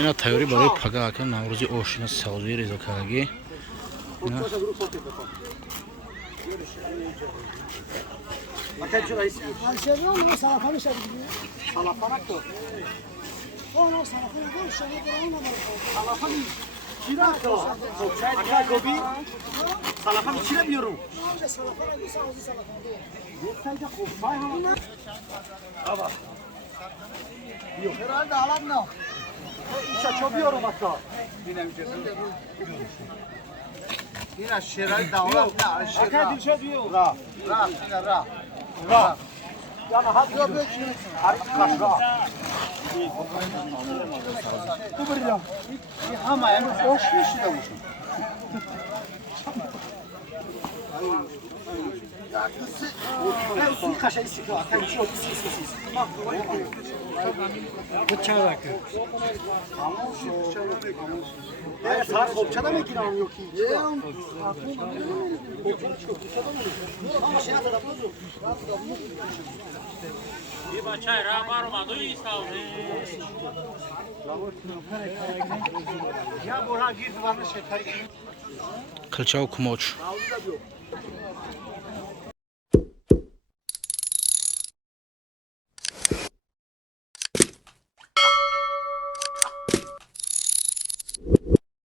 اینا تیاری برای پگاه که نوروزی آشنا سازی ریزا کردگی. Herhalde alan ne? İşe çoğuyorum hatta. Yine şeray davran ne? Şeray dilşe diyor. Ra. Yine ra. Ra. Yani hadi yok yok. Arif kaç ra. Bu bir ya. Ama yani boş bir şey de bu. Ben su kaşayı sıkıyor. Sen çok sis. Bıçağı bak. Evet, sarı kopçada mı kiran yok ki? Bir bacay ramar olmadı İstanbul. Ya bora girdi var mı şey? Kılçao kumoç.